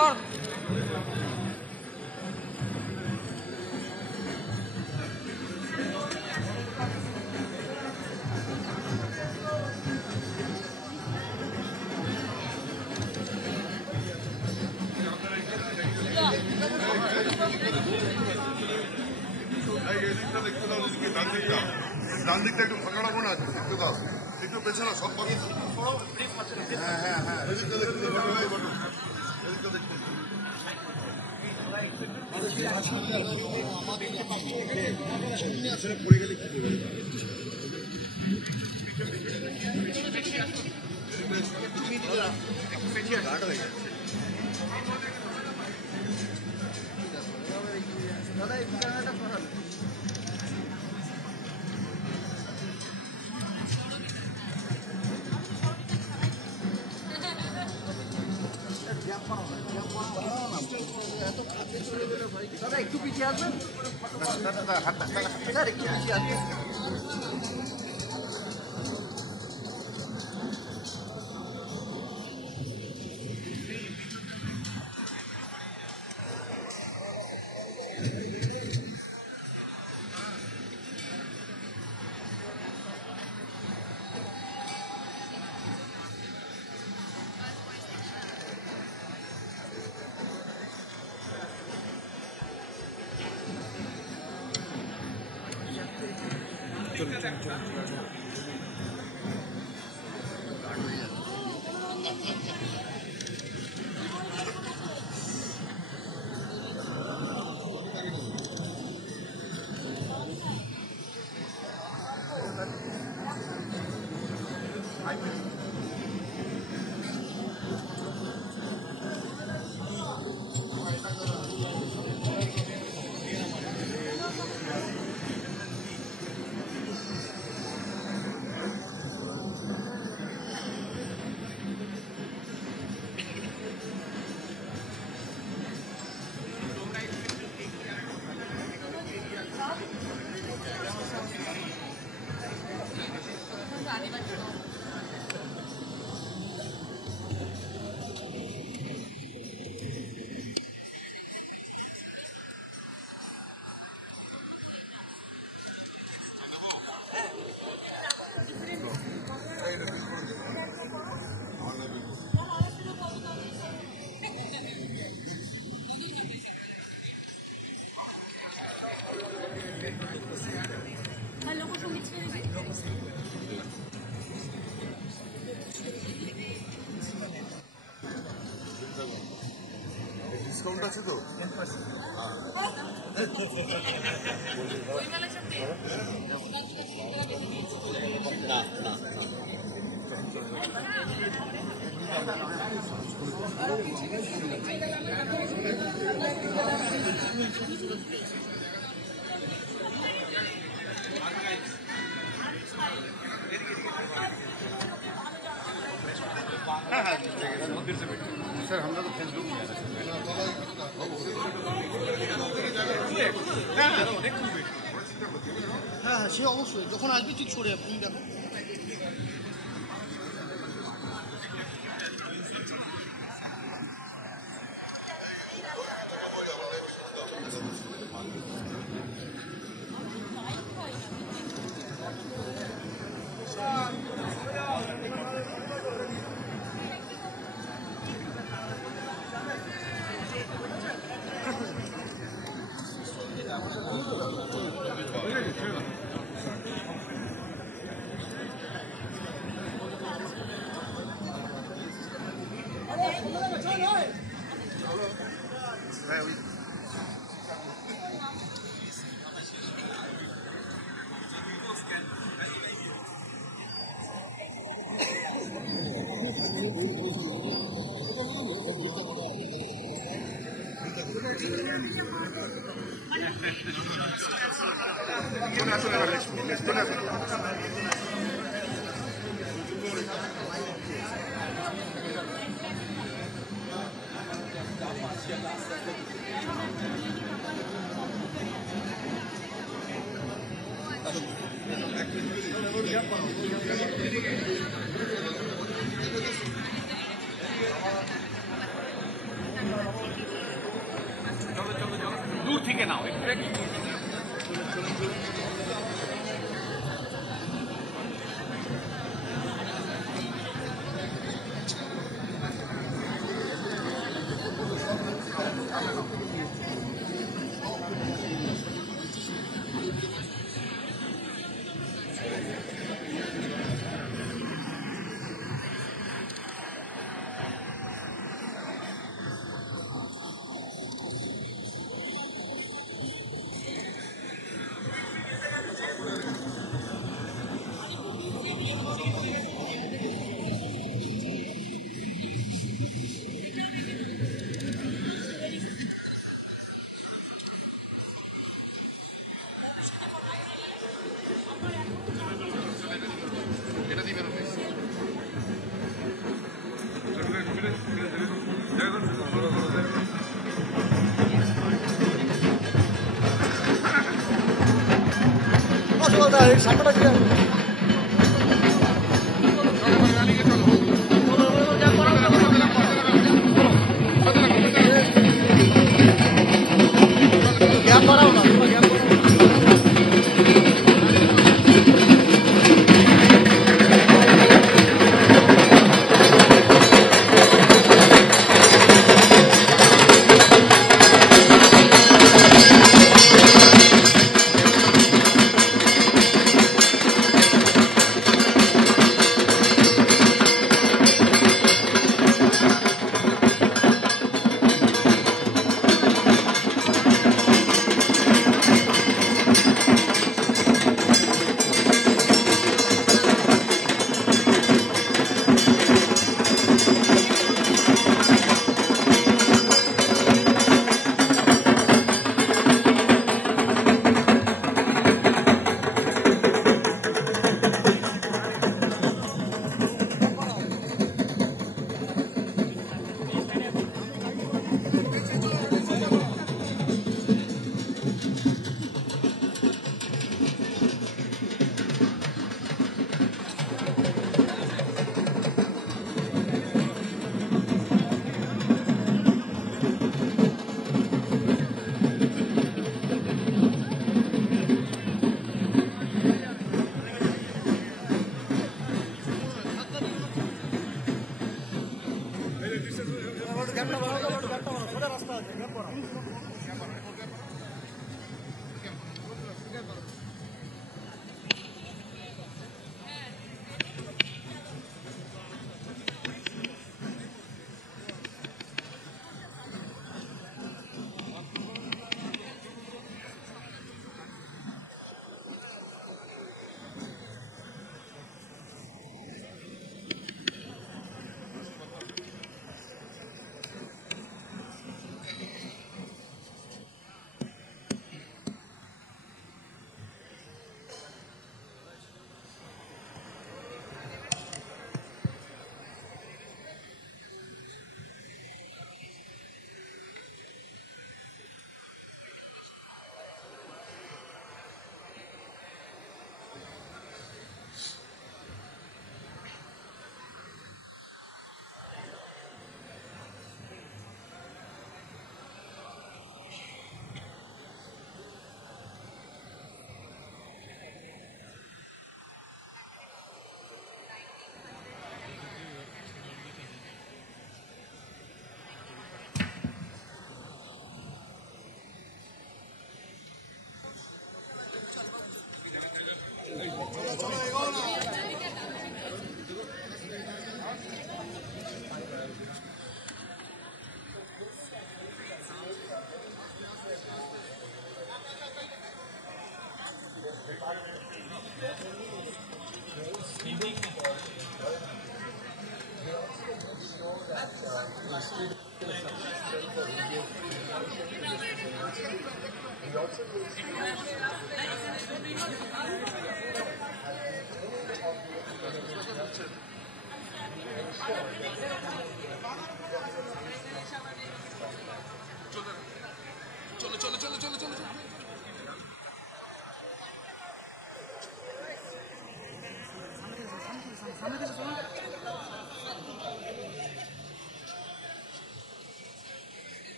কর ডান দিকটা একটু ফাঁকা রাখো না, একটু দাও, একটু পেছনে সব পাখি। হ্যাঁ হ্যাঁ হ্যাঁ, এদিকটা দেখতে এদিকটা দেখতে পড়ে গেলে কি গার্ড হয়ে যাচ্ছে। দাদা এই জায়গাটা সরান। দাদা একটু পিছিয়ে আসবেন, স্যার একটু পিছিয়ে আসবেন। ডিসকাউন্ট আছে তো? না না सर हम लोग फेसबुक में হ্যাঁ সে অবশ্যই যখন আসবে ঠিক সরে আপনি দেখো থেকে নাও একটু সামনেটা কি গ্যাপ বাড়াও না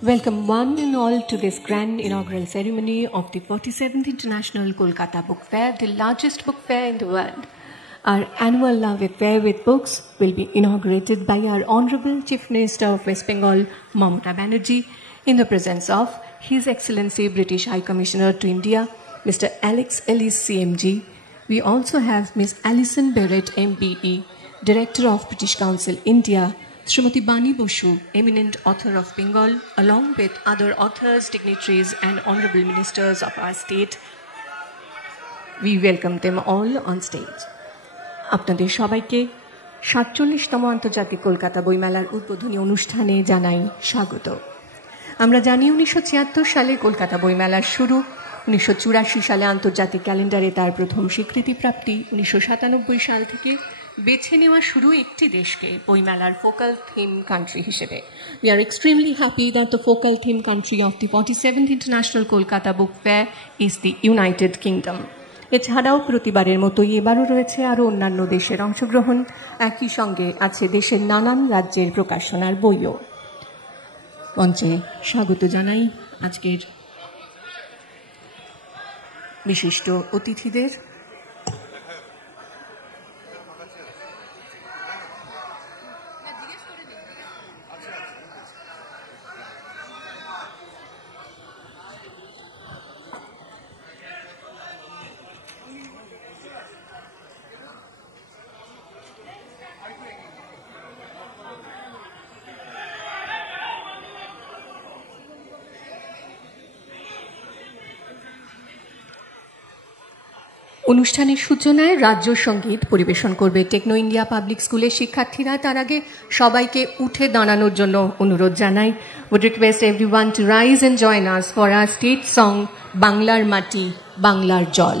Welcome one and all to this grand inaugural ceremony of the 47th International Kolkata Book Fair, the largest book fair in the world. Our annual Love Affair with Books will be inaugurated by our Honorable Chief Minister of West Bengal, Mamata Banerjee, in the presence of His Excellency British High Commissioner to India, Mr. Alex Ellis CMG. We also have Ms. Alison Barrett MBE, Director of British Council India, Srimati Bani Boshu, eminent author of Bengal, along with other authors, dignitaries and honorable ministers of our state. We welcome them all on stage. আপনাদের সবাইকে 47তম আন্তর্জাতিক কলকাতা বইমেলার উদ্বোধনী অনুষ্ঠানে জানাই স্বাগত। আমরা জানি 1976 সালে কলকাতা বইমেলার শুরু, 1984 সালে আন্তর্জাতিক ক্যালেন্ডারে তার প্রথম স্বীকৃতিপ্রাপ্তি, 1997 সাল থেকে বেছে নেওয়া শুরু একটি দেশকে বইমেলার ফোকাল থিম কান্ট্রি হিসেবে। We are extremely happy that the focal theme country of the 47th International Kolkata Book Fair is the United Kingdom. এছাড়াও প্রতিবারের মতোই এবারও রয়েছে আরও অন্যান্য দেশের অংশগ্রহণ, একই সঙ্গে আছে দেশের নানান রাজ্যের প্রকাশনার বইও। মঞ্চে স্বাগত জানাই আজকের বিশিষ্ট অতিথিদের। অনুষ্ঠানের সূচনায় রাজ্য সঙ্গীত পরিবেশন করবে টেকনো ইন্ডিয়া পাবলিক স্কুলের শিক্ষার্থীরা। তার আগে সবাইকে উঠে দাঁড়ানোর জন্য অনুরোধ জানাই। Would request everyone to rise and join us for our state song বাংলার মাটি বাংলার জল।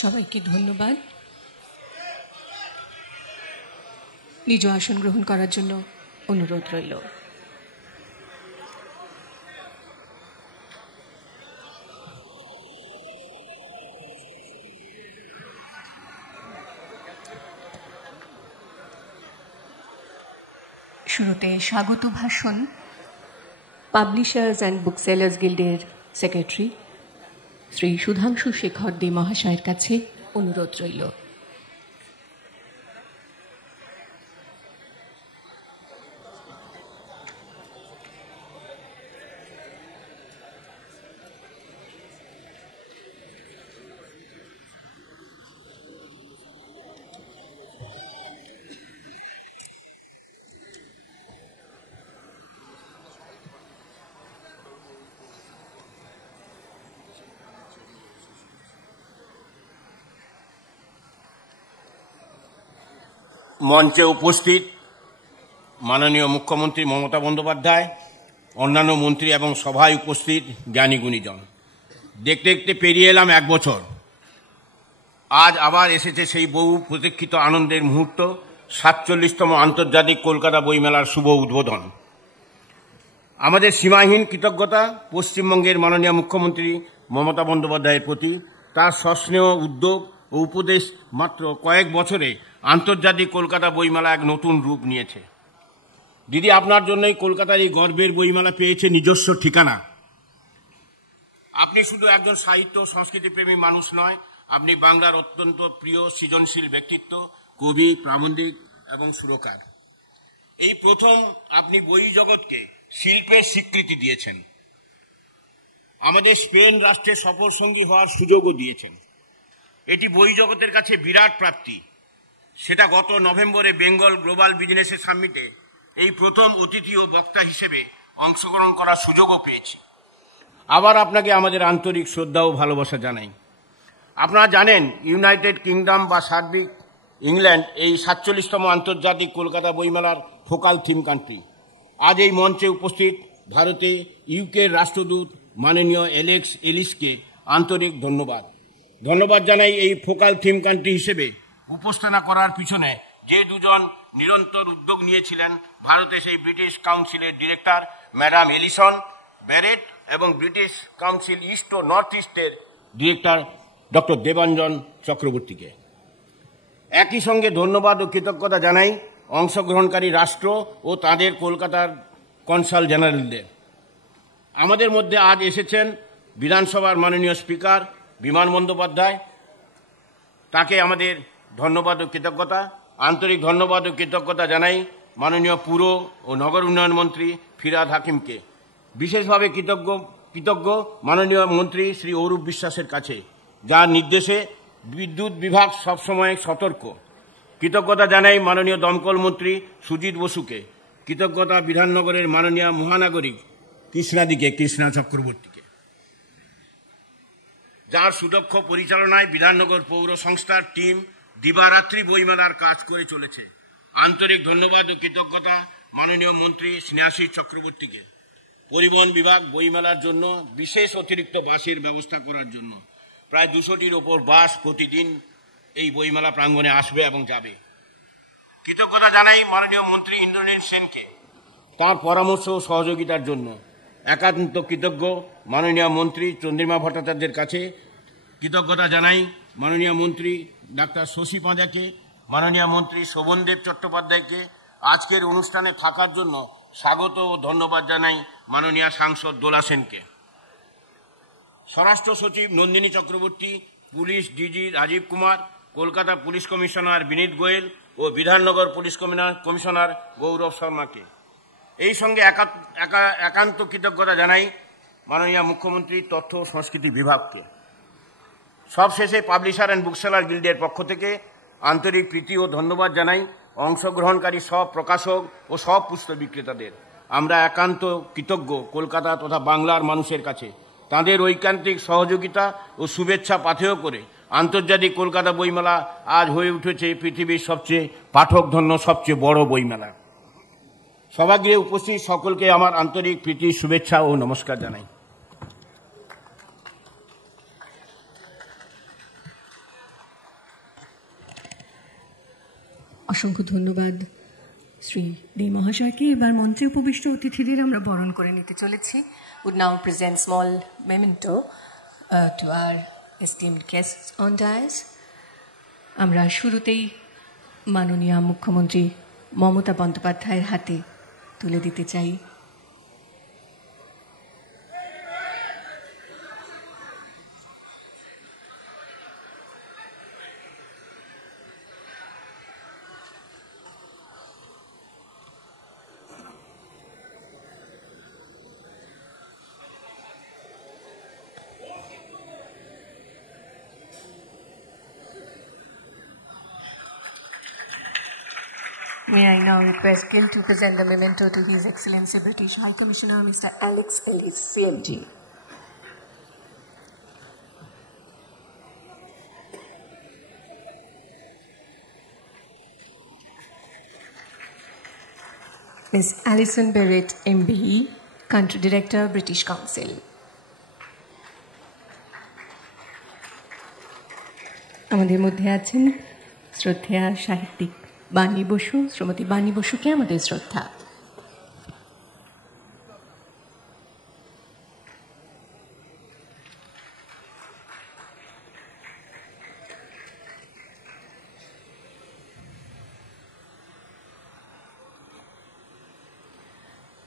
সবাইকে ধন্যবাদ। নিজ আসন গ্রহণ করার জন্য অনুরোধ রইল। শুরুতে স্বাগত ভাষণ পাবলিশার্স অ্যান্ড বুকসেলার্স গিল্ডের সেক্রেটারি শ্রী সুধাংশু শেখর দে মহাশয়ের কাছে অনুরোধ রইল। মঞ্চে উপস্থিত মাননীয় মুখ্যমন্ত্রী মমতা বন্দ্যোপাধ্যায়, অন্যান্য মন্ত্রী এবং সভায় উপস্থিত জ্ঞানী গুণীজন, দেখতে দেখতে পেরিয়ে এলাম 1 বছর। আজ আবার এসেছে সেই বহু প্রতীক্ষিত আনন্দের মুহূর্ত, 47তম আন্তর্জাতিক কলকাতা বইমেলার শুভ উদ্বোধন। আমাদের সীমাহীন কৃতজ্ঞতা পশ্চিমবঙ্গের মাননীয় মুখ্যমন্ত্রী মমতা বন্দ্যোপাধ্যায়ের প্রতি। তার সস্নেহ উদ্যোগ ও উপদেশ মাত্র কয়েক বছরে আন্তর্জাতিক কলকাতা বইমেলা এক নতুন রূপ নিয়েছে। দিদি, আপনার জন্যই কলকাতার এই গর্বের বইমেলা পেয়েছে নিজস্ব ঠিকানা। আপনি শুধু একজন সাহিত্য সংস্কৃতিপ্রেমী মানুষ নয়, আপনি বাংলার অত্যন্ত প্রিয় সৃজনশীল ব্যক্তিত্ব, কবি, প্রাবন্ধিক এবং সুরকার। এই প্রথম আপনি বই জগৎকে শিল্পের স্বীকৃতি দিয়েছেন, আমাদের স্পেন রাষ্ট্রের সফরসঙ্গী হওয়ার সুযোগও দিয়েছেন। এটি বই জগতের কাছে বিরাট প্রাপ্তি। সেটা গত নভেম্বরে বেঙ্গল গ্লোবাল বিজনেস সামিটে এই প্রথম অতিথি ও বক্তা হিসেবে অংশগ্রহণ করার সুযোগও পেয়েছি। আবার আপনাকে আমাদের আন্তরিক শ্রদ্ধা ও ভালোবাসা জানাই। আপনারা জানেন, ইউনাইটেড কিংডম বা সার্বিক ইংল্যান্ড এই 47তম আন্তর্জাতিক কলকাতা বইমেলার ফোকাল থিম কান্ট্রি। আজ এই মঞ্চে উপস্থিত ভারতে ইউকের রাষ্ট্রদূত মাননীয় এলেক্স এলিসকে আন্তরিক ধন্যবাদ জানাই এই ফোকাল থিম কান্ট্রি হিসেবে উপস্থাপনা করার পিছনে যে দুজন নিরন্তর উদ্যোগ নিয়েছিলেন, ভারতে সেই ব্রিটিশ কাউন্সিলের ডিরেক্টর ম্যাডাম এলিসন ব্যারেট এবং ব্রিটিশ কাউন্সিল ইস্ট ও নর্থ ইস্টের ডিরেক্টর ডক্টর দেবাঞ্জন চক্রবর্তীকে। একই সঙ্গে ধন্যবাদ ও কৃতজ্ঞতা জানাই অংশগ্রহণকারী রাষ্ট্র ও তাদের কলকাতার কনসাল জেনারেলদের। আমাদের মধ্যে আজ এসেছেন বিধানসভার মাননীয় স্পিকার বিমান বন্দ্যোপাধ্যায়, তাকে আমাদের ধন্যবাদ ও কৃতজ্ঞতা। আন্তরিক ধন্যবাদ ও কৃতজ্ঞতা জানাই মাননীয় পুর ও নগর উন্নয়ন মন্ত্রী ফিরহাদ হাকিমকে। বিশেষভাবে কৃতজ্ঞ মাননীয় মন্ত্রী শ্রী অরূপ বিশ্বাসের কাছে, যার নির্দেশে বিদ্যুৎ বিভাগ সবসময় সতর্ক। কৃতজ্ঞতা জানাই মাননীয় দমকল মন্ত্রী সুজিত বসুকে। কৃতজ্ঞতা বিধাননগরের মাননীয় মহানাগরিক কৃষ্ণা চক্রবর্তীকে, যার সুদক্ষ পরিচালনায় বিধাননগর পৌর সংস্থার টিম দিবারাত্রি বইমেলার কাজ করে চলেছে। আন্তরিক ধন্যবাদ ও কৃতজ্ঞতা মাননীয় মন্ত্রী স্নেহাশিস চক্রবর্তীকে। পরিবহন বিভাগ বইমেলার জন্য বিশেষ অতিরিক্ত বাসের ব্যবস্থা করার জন্য প্রায় 200টির ওপর বাস প্রতিদিন এই বইমেলা প্রাঙ্গণে আসবে এবং যাবে। কৃতজ্ঞতা জানাই মাননীয় মন্ত্রী ইন্দ্রনীল সেনকে তার পরামর্শ ও সহযোগিতার জন্য। একান্ত কৃতজ্ঞ মাননীয় মন্ত্রী চন্দ্রিমা ভট্টাচার্যের কাছে। কৃতজ্ঞতা জানাই মাননীয় মন্ত্রী ডাক্তার শশী পাঁজাকে, মাননীয় মন্ত্রী শোভনদেব চট্টোপাধ্যায়কে। আজকের অনুষ্ঠানে থাকার জন্য স্বাগত ও ধন্যবাদ জানাই মাননীয় সাংসদ দোলা সেনকে। স্বরাষ্ট্র সচিব Nandini Chakraborty, police DG Rajeev Kumar, Kolkata police commissioner Vineet Goyal ও বিধাননগর পুলিশ কমিশনার গৌরব শর্মাকে। এই সঙ্গে একান্ত কৃতজ্ঞতা জানাই মাননীয় মুখ্যমন্ত্রী তথ্য ও সংস্কৃতি বিভাগকে। সবশেষে পাবলিশার অ্যান্ড বুকসেলার গিল্ডের পক্ষ থেকে আন্তরিক প্রীতি ও ধন্যবাদ জানাই অংশগ্রহণকারী সব প্রকাশক ও সব পুস্তক বিক্রেতাদের। আমরা একান্ত কৃতজ্ঞ কলকাতা তথা বাংলার মানুষের কাছে। তাঁদের ঐকান্তিক সহযোগিতা ও শুভেচ্ছা পাথেয় করে আন্তর্জাতিক কলকাতা বইমেলা আজ হয়ে উঠেছে পৃথিবীর সবচেয়ে পাঠকধন্য সবচেয়ে বড় বইমেলা। সভাগৃহে উপস্থিত সকলকে আমার আন্তরিক প্রীতি, শুভেচ্ছা ও নমস্কার জানাই। অসংখ্য ধন্যবাদ শ্রী দে মহাশয়কে। এবার মঞ্চে উপবিষ্ট অতিথিদের আমরা বরণ করে নিতে চলেছি। Would now present small memento to our esteemed guests on dais. আমরা শুরুতেই মাননীয় মুখ্যমন্ত্রী মমতা বন্দ্যোপাধ্যায়ের হাতে তুলে দিতে চাই May I now request Gil to present the memento to His Excellency British High Commissioner Mr. Alex Ellis, CMD. Ms. Alison Barrett, MBE, Country Director, British Council. আমাদের মধ্যে আছেন শ্রদ্ধেয়া সাহিত্যিক বাণী বসু, শ্রীমতী বাণী বসুকে আমাদের শ্রদ্ধা।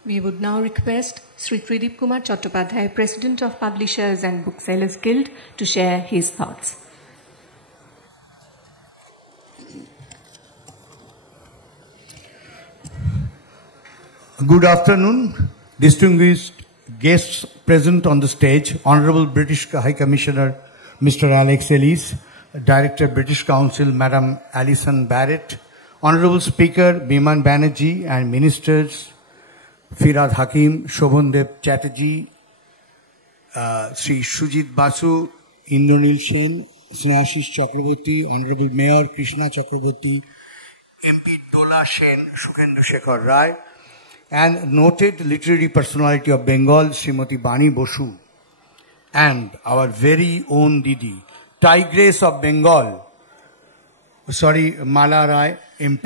We would now request Sri Tridip Kumar Chattopadhyay, President of Publishers and Booksellers Guild, to share his thoughts. Good afternoon, distinguished guests present on the stage, Honorable British High Commissioner Mr. Alex Ellis, Director British Council Madam Alison Barrett, Honorable Speaker Biman Banerjee and Ministers Firad Hakim, Shobhandev Chatterjee, Sri Sujit Basu, Indranil Sen, Snehashish Chakraborty, Honorable Mayor Krishna Chakraborty, MP Dola Sen, Shukhendra Shekhar Rai, and noted literary personality of Bengal, Srimati Bani Bosu, and our very own Didi, Tigress of Bengal, Mala Rai, MP.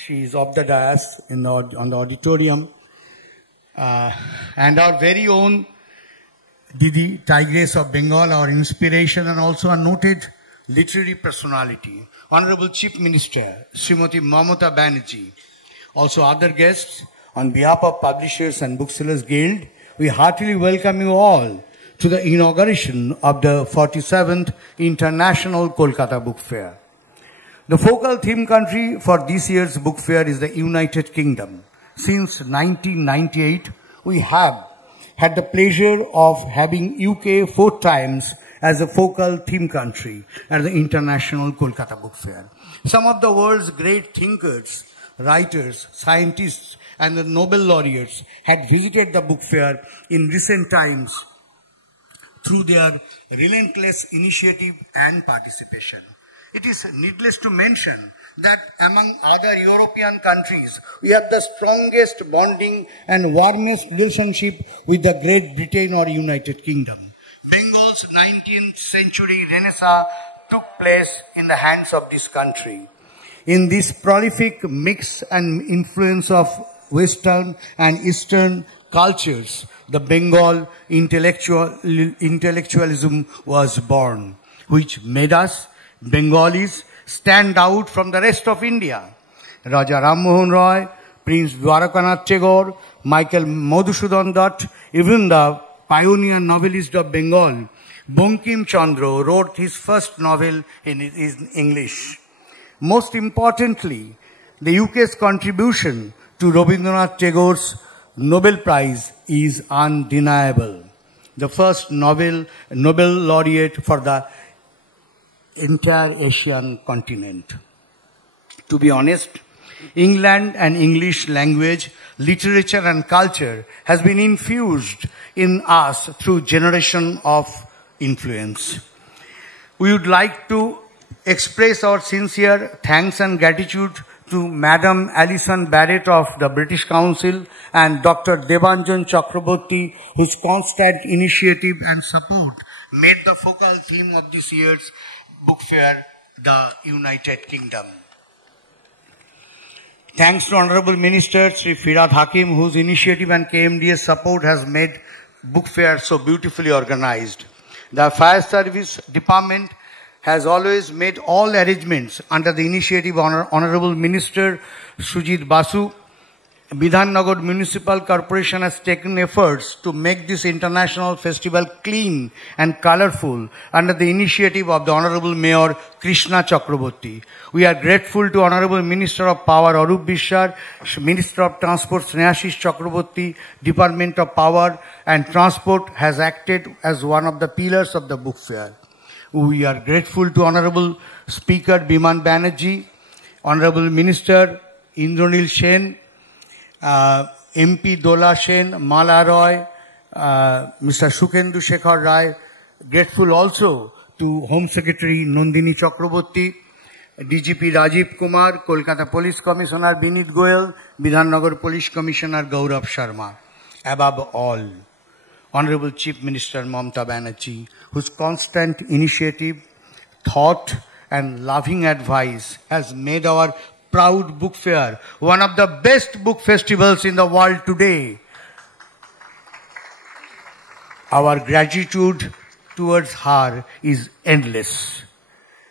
She is of the dais on the auditorium. And our very own Didi, Tigress of Bengal, our inspiration and also a noted literary personality, Honorable Chief Minister, Srimati Mamata Banerjee. Also other guests, on behalf of Publishers and Booksellers Guild, we heartily welcome you all to the inauguration of the 47th International Kolkata Book Fair. The focal theme country for this year's book fair is the United Kingdom. Since 1998, we have had the pleasure of having UK 4 times as a focal theme country at the International Kolkata Book Fair. Some of the world's great thinkers, writers, scientists, and the Nobel laureates had visited the book fair in recent times through their relentless initiative and participation. It is needless to mention that among other European countries, we have the strongest bonding and warmest relationship with the Great Britain or United Kingdom. Bengal's 19th century Renaissance took place in the hands of this country. In this prolific mix and influence of Western and Eastern cultures, the Bengal intellectualism was born, which made us, Bengalis, stand out from the rest of India. Raja Ram Mohan Roy, Prince Dwarakanath Tagore, Michael Madhusudan Dutt, even the pioneer novelist of Bengal, Bankim Chandra, wrote his first novel in English. Most importantly, the UK's contribution to Rabindranath Tagore's Nobel Prize is undeniable. The first Nobel laureate for the entire Asian continent. To be honest, England and English language, literature and culture has been infused in us through generation of influence. We would like to express our sincere thanks and gratitude to Madam Alison Barrett of the British Council and Dr. Debanjan Chakraborty, whose constant initiative and support made the focal theme of this year's book fair the United Kingdom. Thanks to Honorable Minister Sri Firad Hakim, whose initiative and KMDA's support has made book fair so beautifully organized. The Fire Service Department has always made all arrangements under the initiative of Honorable Minister Sujit Basu. Bidhannagar Municipal Corporation has taken efforts to make this international festival clean and colorful under the initiative of the Honorable Mayor Krishna Chakraborty. We are grateful to Honorable Minister of Power Arup Bishar, Minister of Transport Snehashish Chakraborty, Department of Power and Transport has acted as one of the pillars of the book fair. We are grateful to Honorable Speaker Biman Banerjee, Honorable Minister Indranil Sen, MP Dola Sen, Mala Roy, Mr. Sukhendu Shekhar Rai. Grateful also to Home Secretary Nandini Chakraborty, DGP Rajiv Kumar, Kolkata Police Commissioner Binit Goyal, Bidhannagar Police Commissioner Gaurav Sharma. Above all, Honorable Chief Minister Mamata Banerjee, whose constant initiative, thought and loving advice has made our proud book fair one of the best book festivals in the world today. Our gratitude towards her is endless.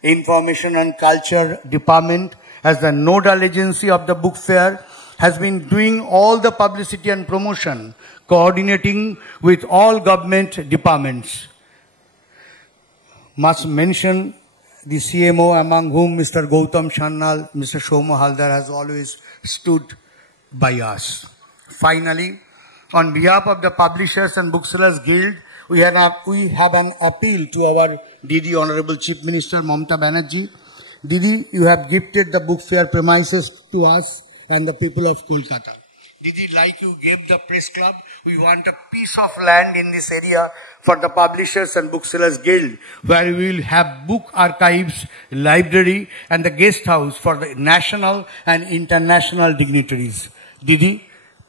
Information and Culture Department, as the nodal agency of the book fair, has been doing all the publicity and promotion, coordinating with all government departments. Must mention the CMO, among whom Mr. Gautam Sannal, Mr. Shomo Haldar has always stood by us. Finally, on behalf of the Publishers and Booksellers Guild, we have an appeal to our Didi Honorable Chief Minister Mamata Banerjee. Didi, you have gifted the book fair premises to us and the people of Kolkata. Didi, like you gave the press club, we want a piece of land in this area for the Publishers and Booksellers Guild, where we will have book archives, library, and the guest house for the national and international dignitaries. Didi,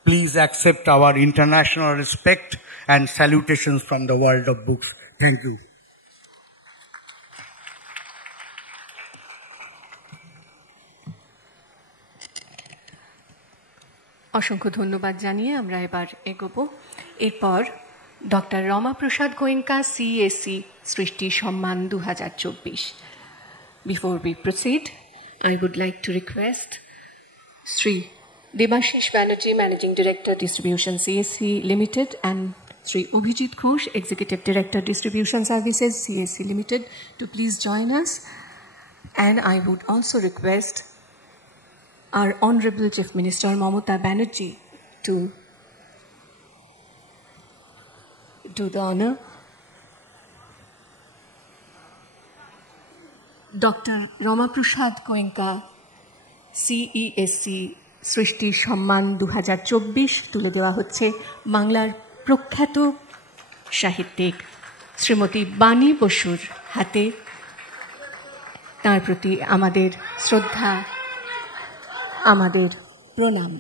please accept our international respect and salutations from the world of books. Thank you. অসংখ্য ধন্যবাদ জানিয়ে আমরা এবার এগোবো। এরপর ডক্টর রমাপ্রসাদ গোয়েঙ্কা, CSE সৃষ্টি সম্মান 2024। Before we proceed, I would like to request Sri Debashish Banerjee, Managing Director, Distribution CSE Limited, and Sri Abhijit Ghosh, Executive Director, Distribution Services CSE Limited, to please join us. And I would also request our Honorable Chief Minister Mamata Banerjee to do the honor. Dr. Ramaprasad Goenka, CESC সৃষ্টি সম্মান 2024 তুলে দেওয়া হচ্ছে বাংলার প্রখ্যাত সাহিত্যিক শ্রীমতী বাণী বসুর হাতে। তার প্রতি আমাদের শ্রদ্ধা, আমাদের প্রণাম।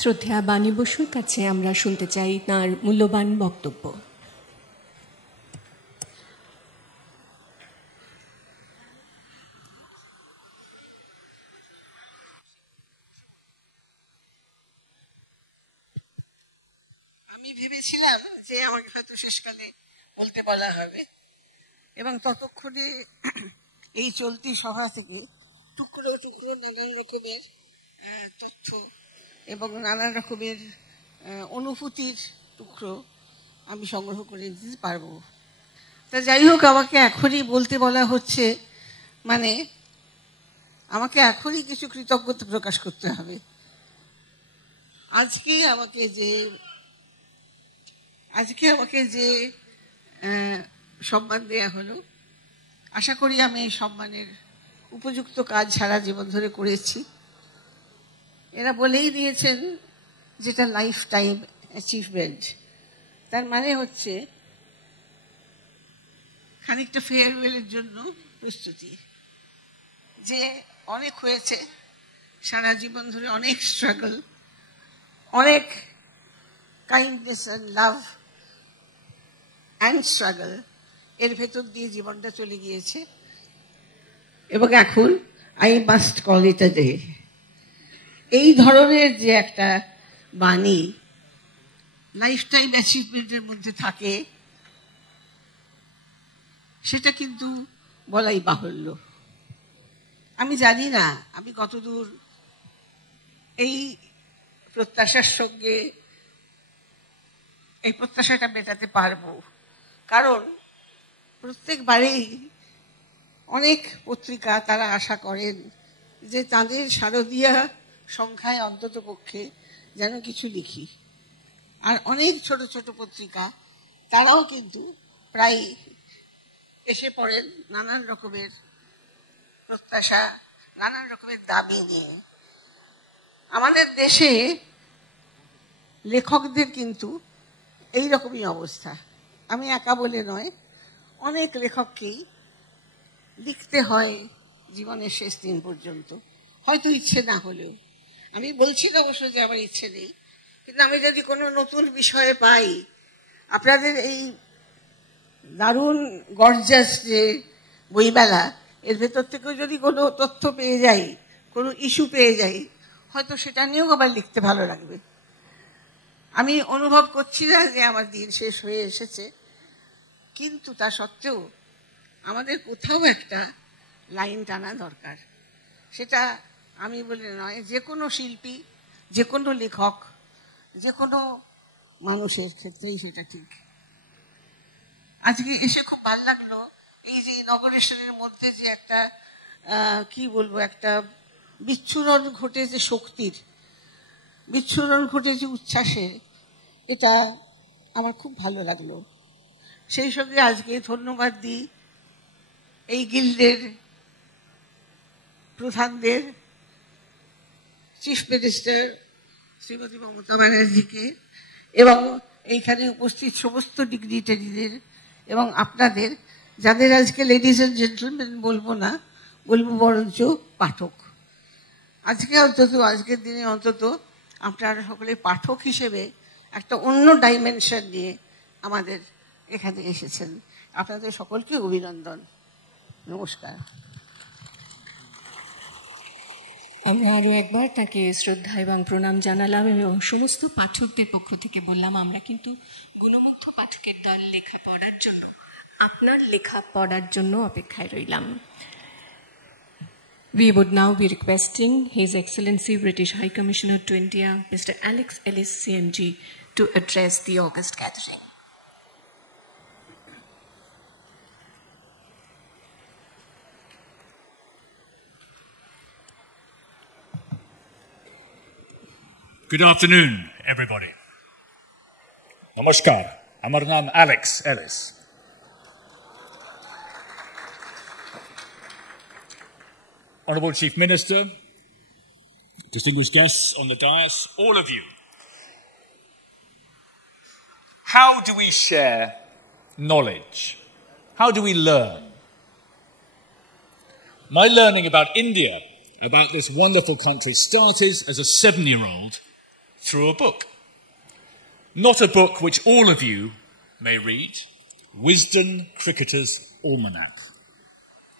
শ্রদ্ধা বাণী বসুর কাছে আমরা শুনতে চাই তাঁর মূল্যবান বক্তব্য। আমি ভেবেছিলাম যে আমাকে হয়তো শেষকালে বলতে বলা হবে, এবং ততক্ষণে এই চলতি সভা থেকে টুকরো টুকরো নানান রকমের তথ্য এবং নানান রকমের অনুভূতির টুকরো আমি সংগ্রহ করে দিতে পারবো। তা যাই হোক, আমাকে এখনই বলতে বলা হচ্ছে, মানে আমাকে এখনই কিছু কৃতজ্ঞতা প্রকাশ করতে হবে। আজকে আমাকে যে সম্মান দেয়া হলো, আশা করি আমি এই সম্মানের উপযুক্ত কাজ সারা জীবন ধরে করেছি। এরা বলেই দিয়েছেন যেটা লাইফ টাইম অ্যাচিভমেন্ট, তার মানে হচ্ছে খানিকটা ফেয়ারওয়েলের জন্য প্রস্তুতি। যে অনেক হয়েছে সারা জীবন ধরে, অনেক স্ট্রাগল, অনেক kindness and love and struggle, এর ভেতর দিয়ে জীবনটা চলে গিয়েছে এবং এখন I must call it a day. এই ধরনের যে একটা বাণী লাইফ টাইম অ্যাচিভমেন্টের মধ্যে থাকে, সেটা কিন্তু বলাই বাহুল্য। আমি জানি না আমি কতদূর এই প্রত্যাশার সঙ্গে এই প্রত্যাশাটা মেটাতে পারবো, কারণ প্রত্যেকবারেই অনেক পত্রিকা তারা আশা করেন যে তাদের শারদীয়া সংখ্যায় অন্তত পক্ষে যেন কিছু লিখি। আর অনেক ছোট ছোট পত্রিকা তারাও কিন্তু প্রায় এসে পড়েন নানান রকমের প্রত্যাশা, নানান রকমের দাবি নিয়ে। আমাদের দেশে লেখকদের কিন্তু এই রকমই অবস্থা। আমি একা বলে নয়, অনেক লেখককেই লিখতে হয় জীবনের শেষ দিন পর্যন্ত, হয়তো ইচ্ছে না হলেও। আমি বলছি না অবশ্য যে আমার ইচ্ছে নেই, কিন্তু আমি যদি কোনো নতুন বিষয়ে পাই, আপনাদের এই দারুণ গর্জাস যে বইমেলা, এর ভেতর থেকেও যদি কোনো তথ্য পেয়ে যাই, কোনো ইস্যু পেয়ে যাই, হয়তো সেটা নিয়েও আবার লিখতে ভালো লাগবে। আমি অনুভব করছি না যে আমার দিন শেষ হয়ে এসেছে, কিন্তু তা সত্ত্বেও আমাদের কোথাও একটা লাইন টানা দরকার। সেটা আমি বলে নয়, যে কোনো শিল্পী, যে কোনো লেখক, যে কোনো মানুষের ক্ষেত্রেই সেটা ঠিক। আজকে এসে খুব ভালো লাগলো এই যে ইনগরেশনের মধ্যে যে একটা কি বলবো, একটা বিচ্ছুরণ ঘটেছে শক্তির, বিচ্ছুরণ ঘটেছে উচ্ছ্বাসের, এটা আমার খুব ভালো লাগলো। সেই সঙ্গে আজকে ধন্যবাদ দিই এই গিল্ডের প্রধানদের, চিফ মিনিস্টার শ্রীমতী মমতা ব্যানার্জিকে এবং এইখানে উপস্থিত সমস্ত ডিগনিটারিদের এবং আপনাদের, যাদের আজকে লেডিজ অ্যান্ড জেন্টলম্যান বলবো না, বলবো বরঞ্চ পাঠক। আজকে অন্তত, আজকের দিনে অন্তত আপনারা সকলে পাঠক হিসেবে একটা অন্য ডাইমেনশন নিয়ে আমাদের এখানে এসেছেন। আপনাদের সকলকে অভিনন্দন, নমস্কার। আমরা আরও একবার তাকে শ্রদ্ধা এবং প্রণাম জানালাম এবং সমস্ত পাঠকদের পক্ষ থেকে বললাম, আমরা কিন্তু গুণমুগ্ধ পাঠকের দল লেখা পড়ার জন্য, আপনার লেখা পড়ার জন্য অপেক্ষায় রইলাম। We would now be requesting His Excellency British High Commissioner to India, Mr. Alex Ellis CMG, to address the August gathering. Good afternoon, everybody. Namaskar. Amar naam Alex Ellis. Honourable Chief Minister, distinguished guests on the dais, all of you. How do we share knowledge? How do we learn? My learning about India, about this wonderful country, started as a 7-year-old through a book. Not a book which all of you may read, Wisden Cricketer's Almanac,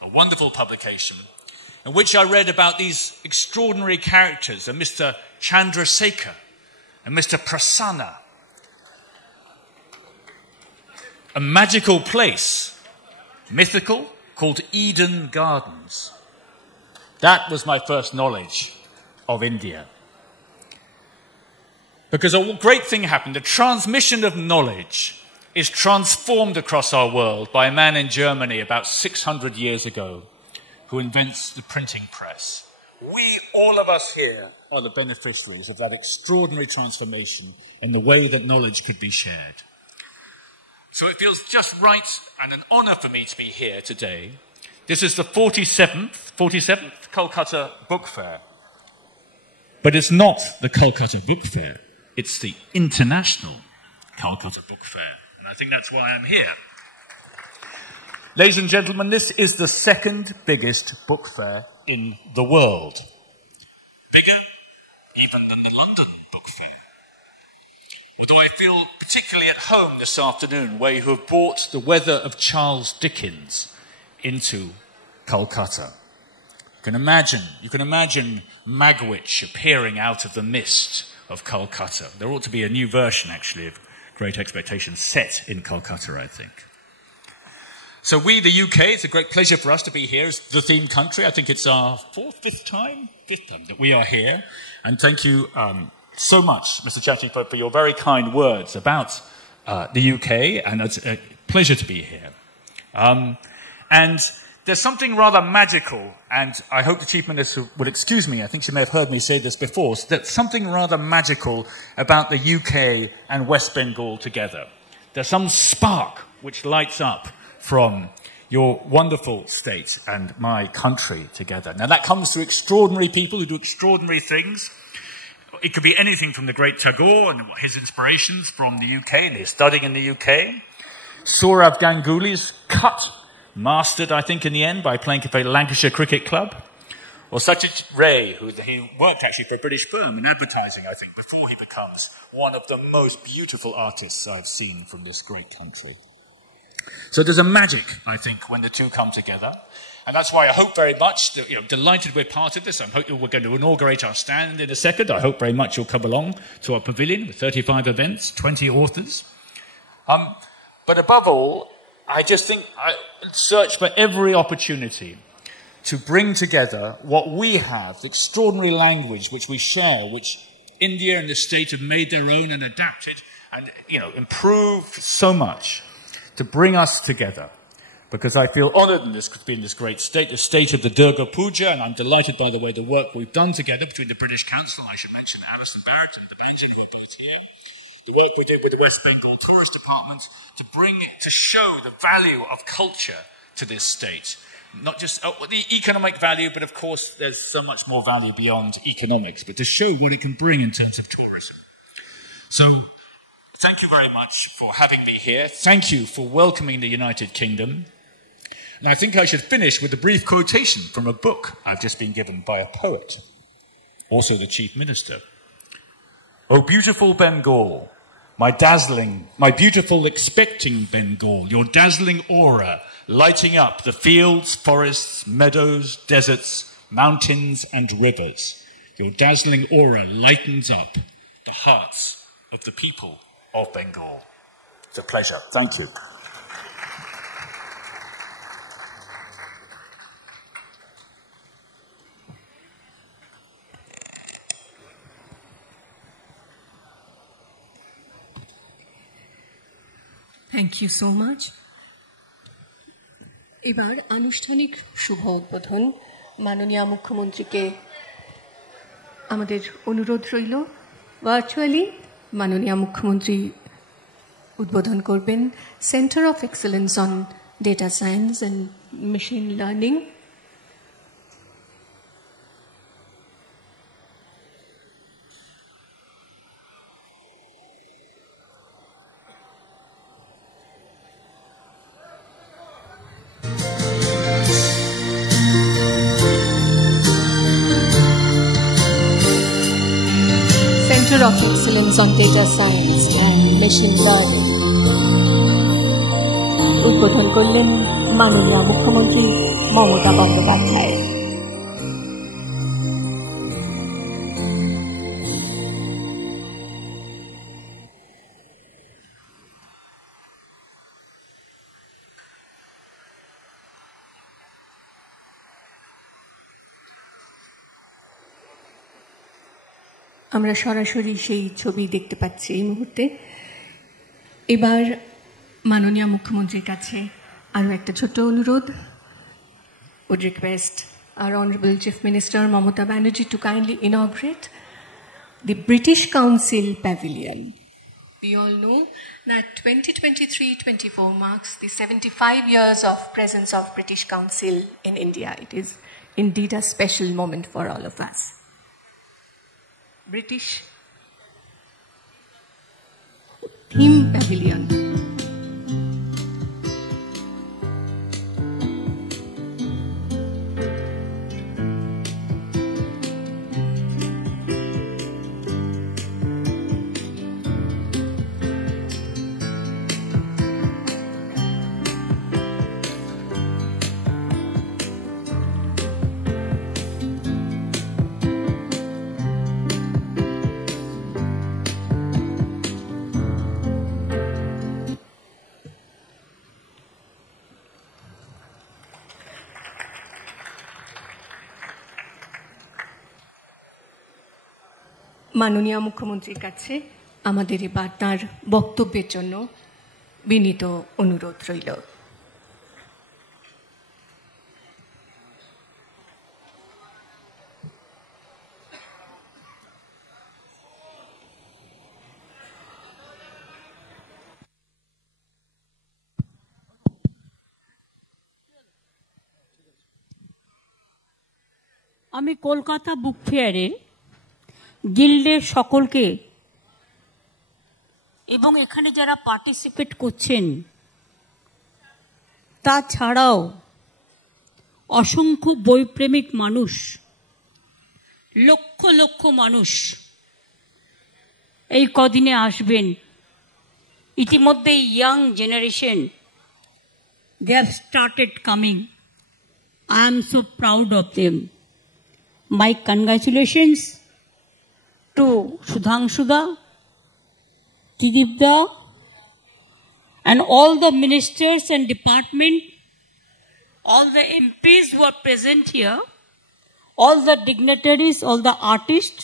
a wonderful publication in which I read about these extraordinary characters, a Mr. Chandrasekhar and Mr. Prasanna, a magical place, mythical, called Eden Gardens. That was my first knowledge of India. Because a great thing happened. The transmission of knowledge is transformed across our world by a man in Germany about 600 years ago who invents the printing press. We, all of us here, are the beneficiaries of that extraordinary transformation in the way that knowledge could be shared. So it feels just right and an honour for me to be here today This is the 47th Kolkata Book Fair. But it's not the Kolkata Book Fair. It's the International Kolkata Book Fair. And I think that's why I'm here. Ladies and gentlemen, this is the second biggest book fair in the world. Bigger even than the London Book Fair. Although I feel particularly at home this afternoon, where you have brought the weather of Charles Dickens into Kolkata. You can imagine Magwitch appearing out of the mist of Kolkata. There ought to be a new version, actually, of Great Expectations set in Kolkata, I think. So we, the UK, it's a great pleasure for us to be here as the theme country. I think it's our fifth time that we are here. And thank you so much, Mr. Chatterjee, for your very kind words about the UK, and it's a pleasure to be here. And there's something rather magical, and I hope the Chief Minister will excuse me, I think she may have heard me say this before, so there's something rather magical about the UK and West Bengal together. There's some spark which lights up from your wonderful state and my country together. Now that comes through extraordinary people who do extraordinary things. It could be anything from the great Tagore and his inspirations from the UK, and his studying in the UK. Sourav Ganguly's cut, mastered, I think, in the end by playing for Lancashire Cricket Club. Or Satyajit Ray, he worked actually for a British firm in advertising, I think, before he becomes one of the most beautiful artists I've seen from this great country. So there's a magic, I think, when the two come together. And that's why I hope very much, that, delighted we're part of this. I hope we're going to inaugurate our stand in a second. I hope very much you'll come along to our pavilion with 35 events, 20 authors. But above all, I just think I search for every opportunity to bring together what we have, the extraordinary language which we share, which India and the state have made their own and adapted and, improved so much, to bring us together. Because I feel honoured in this, to be in this great state, the state of the Durga Puja, and I'm delighted, by the way, the work we've done together between the British Council, I should mention Alison Barrett and the Beijing Hubert, the work we did with the West Bengal Tourist Department to show the value of culture to this state. Not just the economic value, but of course there's so much more value beyond economics, but to show what it can bring in terms of tourism. So, thank you very much for having me here. Thank you for welcoming the United Kingdom. And I think I should finish with a brief quotation from a book I've just been given by a poet, also the Chief Minister. "O beautiful Bengal, my beautiful expecting Bengal, your dazzling aura lighting up the fields, forests, meadows, deserts, mountains and rivers. Your dazzling aura lightens up the hearts of the people of Bengal." It's a pleasure. Thank you. Thank you so much. এবার আনুষ্ঠানিক শুভ উদ্বোধন মাননীয় মুখ্যমন্ত্রীকে আমাদের অনুরোধ রইল ভার্চুয়ালি মাননীয় মুখ্যমন্ত্রী উদ্বোধন করবেন centre of excellence on data science and machine learning. Center of Excellence on Data Science and Machine Learning উদ্বোধন করলেন মাননীয় মুখ্যমন্ত্রী মমতা বন্দ্যোপাধ্যায়। আমরা সরাসরি সেই ছবি দেখতে পাচ্ছি এই মুহূর্তে। এবার মাননীয় মুখ্যমন্ত্রীর কাছে আরও একটা ছোট্ট অনুরোধ। would request our Honourable Chief Minister Mamata Banerjee to kindly inaugurate the British Council Pavilion We all know that 2023-24 marks the 75 years of presence of British Council in India. It is indeed a special moment for all of us. British Theme Pavilion. মাননীয় মুখ্যমন্ত্রীর কাছে আমাদের এবার তাঁর বক্তব্যের জন্য বিনীত অনুরোধ রইল। আমি কলকাতা বুক ফেয়ারে গিল্ডের সকলকে এবং এখানে যারা পার্টিসিপেট করছেন তাছাড়াও অসংখ্য বইপ্রেমিক মানুষ, লক্ষ লক্ষ মানুষ এই কদিনে আসবেন। ইতিমধ্যে young generation they have started coming. I am so proud of them. My congratulations to Sudhangshuda, Tidipda, and all the ministers and department, all the MPs who are present here, all the dignitaries, all the artists,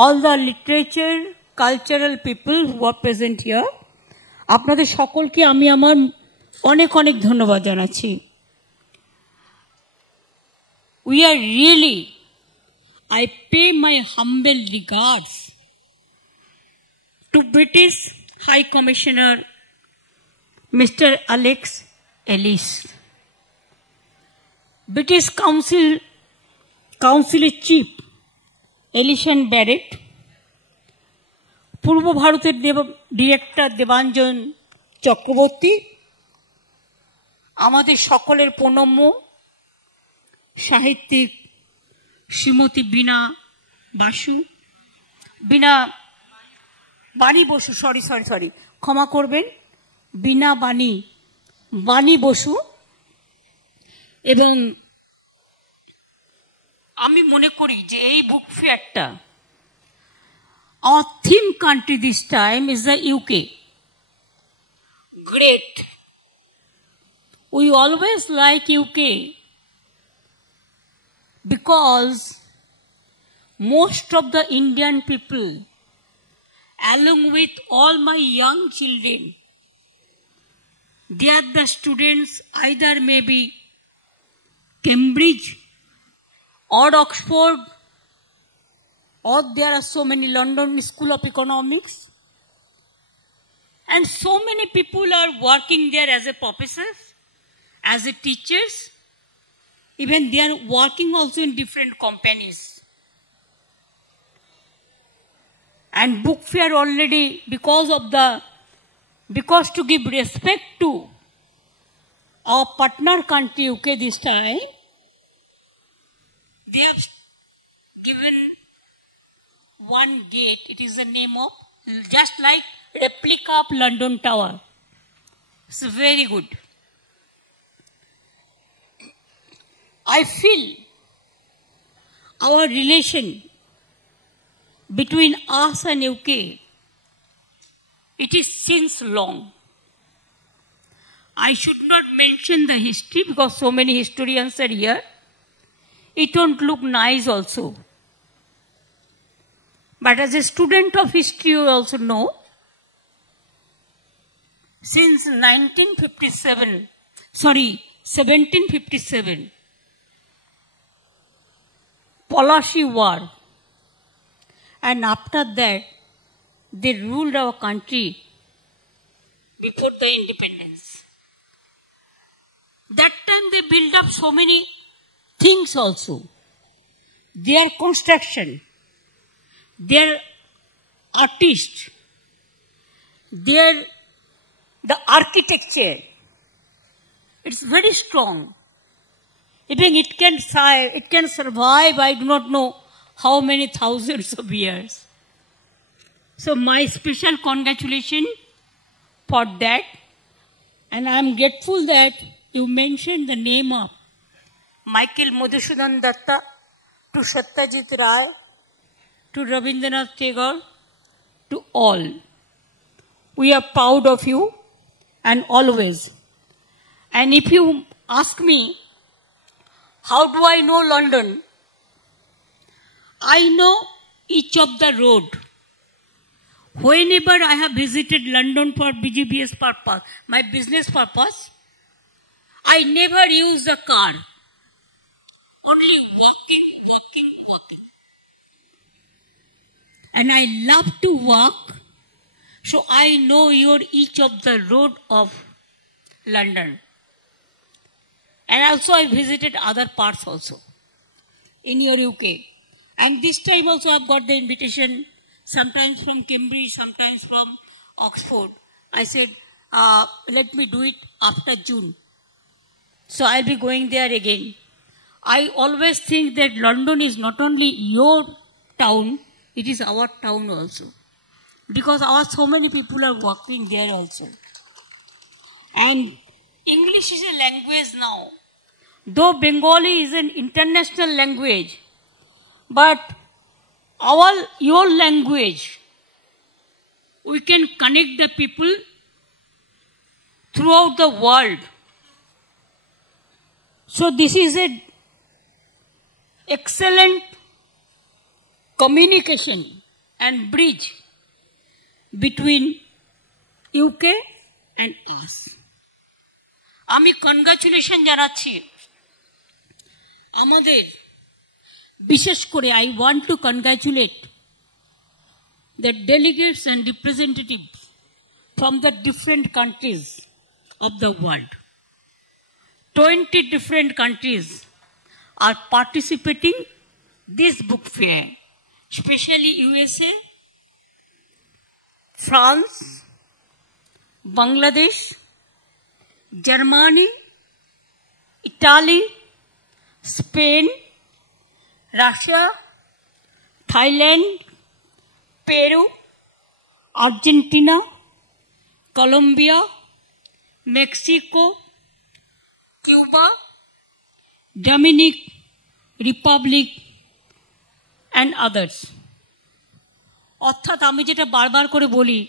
all the literature, cultural people who are present here. আপনাদের সকলকে আমি আমার অনেক অনেক ধন্যবাদ জানাচ্ছি। We are really, I pay my humble regards to British High Commissioner Mr. Alex Ellis, British Council Chief Ellison Barrett, পূর্ব ভারতের ডিরেক্টর দেবাঞ্জন চক্রবর্তী, আমাদের সকলের প্রণম্য সাহিত্যিক শ্রীমতী বাণী বসু, সরি ক্ষমা করবেন, বাণী বসু। এবং আমি মনে করি যে এই বুক ফেয়ারটা, our theme country this time is the UK. Great. We always like UK because most of the Indian people, along with all my young children, they are the students either maybe Cambridge or Oxford, or there are so many London School of Economics, and so many people are working there as a professors, as a teachers. Even they are working also in different companies. And book fair already, because to give respect to our partner country UK this time, they have given one gate. It is the name of, just like replica of London Tower. It's very good. I feel our relation between us and UK, it is since long. I should not mention the history because so many historians are here. It won't look nice also. But as a student of history, you also know, since 1757, Polashi War, and after that, they ruled our country before the independence. That time they built up so many things also. Their construction, their artists, the architecture, it's very strong. Even it can survive, I do not know how many thousands of years. So my special congratulations for that. And I am grateful that you mentioned the name of Michael Madhusudan Datta, to Satyajit Ray, to Rabindranath Tagore, to all. We are proud of you, and always. And if you ask me, how do I know London? I know each of the road. Whenever I have visited London for BGBS purpose, my business purpose, I never use the car. Only walking. And I love to walk, so I know each of the road of London. And also I visited other parts also in your UK. And this time also I've got the invitation, sometimes from Cambridge, sometimes from Oxford. I said, let me do it after June. So I'll be going there again. I always think that London is not only your town, it is our town also. Because so many people are working there also. And English is a language now. Though Bengali is an international language, but your language, we can connect the people throughout the world. So this is an excellent communication and bridge between UK and us. আমি কনগ্রাচুলেশন জানাচ্ছি আমাদের বিশেষ করে I want to congratulate the delegates and representatives from the different countries of the world. 20 different countries are participating this book fair, especially USA, France, Bangladesh, Germany, Italy, Spain, Russia, Thailand, Peru, Argentina, Colombia, Mexico, Cuba, Dominican Republic, and others. অর্থাৎ আমি যেটা বারবার করে বলি,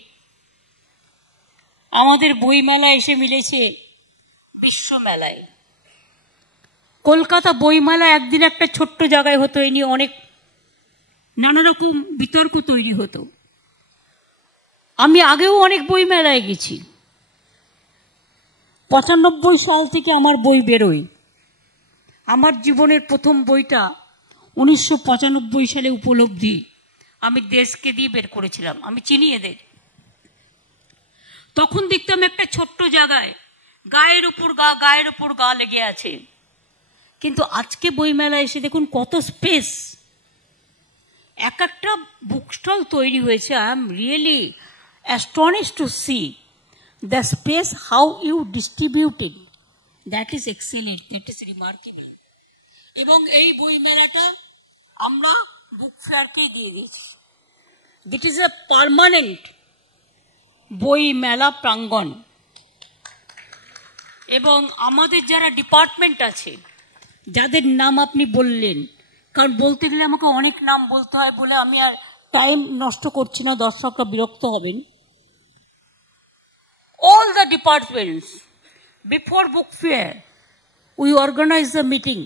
আমাদের বইমেলা এসে মিলেছে বিশ্বমেলায়। কলকাতা বইমেলা একদিন একটা ছোট্ট জায়গায় হতো, এই নিয়ে অনেক নানা রকম বিতর্ক তৈরি হতো। আমি আগেও অনেক বইমেলায় গেছি। 95 সাল থেকে আমার বই বেরোয়। আমার জীবনের প্রথম বইটা 1995 সালে উপলব্ধি আমি দেশকে দিয়ে বের করেছিলাম। আমি চিনি এদের। তখন দেখতাম একটা ছোট্ট জায়গায় গায়ের উপর গা লেগে আছে। কিন্তু আজকে বইমেলা এসে দেখুন কত স্পেস, এক একটা বুক স্টল তৈরি হয়েছে। I am really astonished to see the space how you distributed. That is excellent, that is remarkable. এবং এই বইমেলাটা আমরা বুক ফেয়ারকে দিয়ে দিয়েছি। দিট ইজ এ পার্মানেন্ট বই মেলা প্রাঙ্গণ। এবং আমাদের যারা ডিপার্টমেন্ট আছে, যাদের নাম আপনি বললেন, কারণ বলতে গেলে আমাকে অনেক নাম বলতে হয় বলে আমি আর টাইম নষ্ট করছি না, দর্শকরা বিরক্ত হবেন। all the departments before book fair we organize a meeting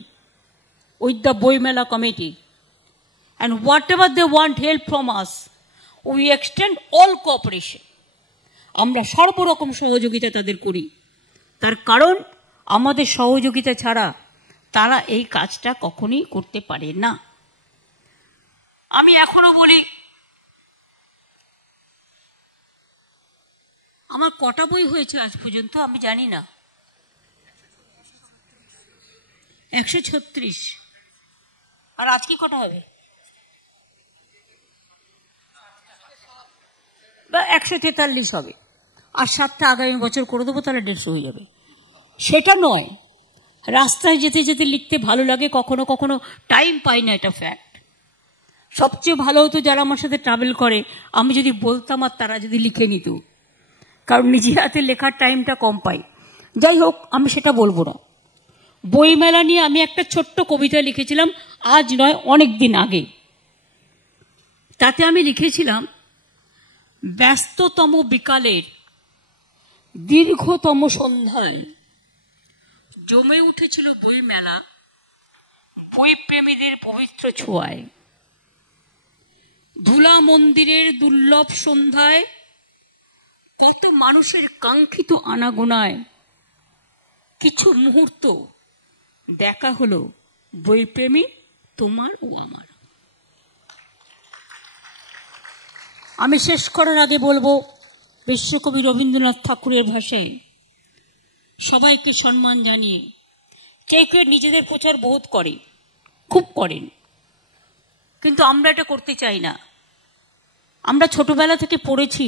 with the Boimela committee, and whatever they want help from us we extend all cooperation. আমরা সর্বরকম সহযোগিতা তাদের করি, তার কারণ আমাদের সহযোগিতা ছাড়া তারা এই কাজটা কখনোই করতে পারে না। আমি এখনো বলি আমার কটা বই হয়েছে আজ পর্যন্ত আমি জানি না, 136। আর আজ কি কটা হবে? বা 143 হবে। আর 7টা আগামী বছর করে দেবো, তাহলে 150 হয়ে যাবে। সেটা নয়, রাস্তায় যেতে যেতে লিখতে ভালো লাগে, কখনো কখনো টাইম পাই না, এটা ফ্যাক্ট। সবচেয়ে ভালো হতো যারা আমার সাথে ট্রাভেল করে আমি যদি বলতাম আর তারা যদি লিখে নিত, কারণ নিজের হাতে লেখার টাইমটা কম পাই। যাই হোক, আমি সেটা বলবো না। বইমেলা নিয়ে আমি একটা ছোট্ট কবিতা লিখেছিলাম, আজ নয় অনেক দিন আগে। তাতে আমি লিখেছিলাম, ব্যস্ততম বিকালের দীর্ঘতম সন্ধ্যায় জমে উঠেছিল বইমেলা বই প্রেমীদের পবিত্র ছোঁয়ায়। ধুলা মন্দিরের দুর্লভ সন্ধ্যায় কত মানুষের কাঙ্ক্ষিত আনাগোনায় কিছু মুহূর্ত দেখা হলো বইপ্রেমী তোমার ও আমার। আমি শেষ করার আগে বলবো, বিশ্বকবি রবীন্দ্রনাথ ঠাকুরের ভাষায় সবাইকে সম্মান জানিয়ে, কেউ কেউ নিজেদের প্রচার বহুত করে, খুব করেন, কিন্তু আমরা এটা করতে চাই না। আমরা ছোটবেলা থেকে পড়েছি,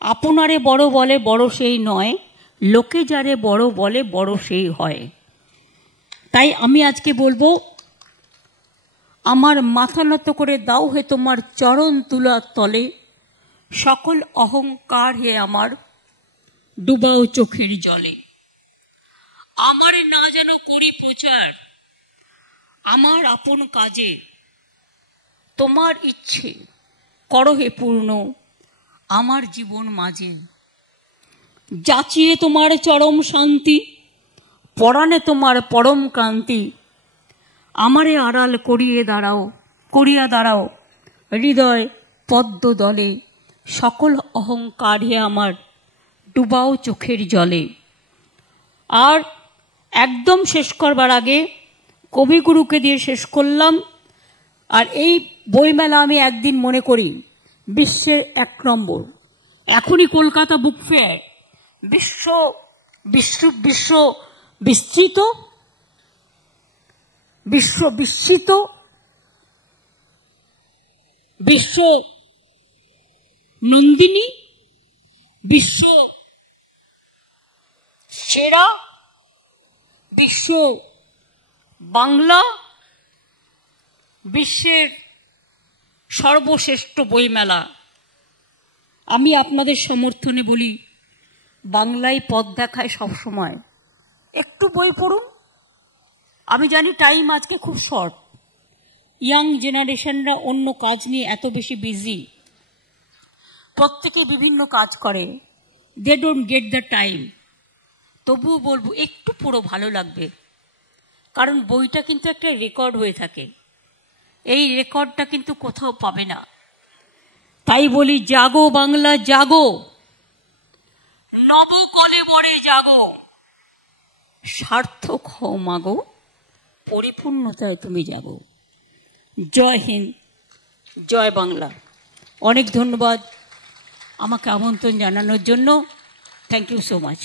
আপনারে বড় বলে বড় সেই নয়, লোকে যারে বড় বলে বড় সেই হয়। তাই আমি আজকে বলবো, আমার মাথা নত করে দাও হে তোমার চরণ তুলার তলে, সকল অহংকার হে আমার ডুবাও চোখের জলে। আমারে না যেন করি প্রচার আমার আপন কাজে, তোমার ইচ্ছে করো হে পূর্ণ আমার জীবন মাঝে। যাচিয়ে তোমার চরম শান্তি, পরাণে তোমার পরম ক্রান্তি, আমারে আড়াল করিয়া দাঁড়াও হৃদয় পদ্ম দলে, সকল অহংকার হে আমার ডুবাও চোখের জলে। আর একদম শেষ করবার আগে কবিগুরুকে দিয়ে শেষ করলাম। আর এই বইমেলা আমি একদিন মনে করি বিশ্বের 1 নম্বর। এখনই কলকাতা বুক ফেয়ার বিশ্ব বিস্তৃত, বিশ্ব বিস্মিত, বিশ্ব নন্দিনী, বিশ্ব সেরা, বিশ্ব বাংলা, বিশ্বের সর্বশ্রেষ্ঠ বইমেলা। আমি আপনাদের সমর্থনে বলি, বাংলায় পথ দেখায় সবসময়, একটু বই পড়ুন। আমি জানি টাইম আজকে খুব শর্ট, ইয়াং জেনারেশনরা অন্য কাজ নিয়ে এত বেশি বিজি, প্রত্যেকে বিভিন্ন কাজ করে, they don't get the time. তবুও বলবো একটু পুরো ভালো লাগবে, কারণ বইটা কিন্তু একটা রেকর্ড হয়ে থাকে, এই রেকর্ডটা কিন্তু কোথাও পাবে না। তাই বলি, জাগো বাংলা জাগো, নবকলেবরে জাগো, সার্থক হও মাগো, পরিপূর্ণতায় তুমি যাগো। জয় হিন্দ, জয় বাংলা। অনেক ধন্যবাদ আমাকে আমন্ত্রণ জানানোর জন্য। Thank you so much.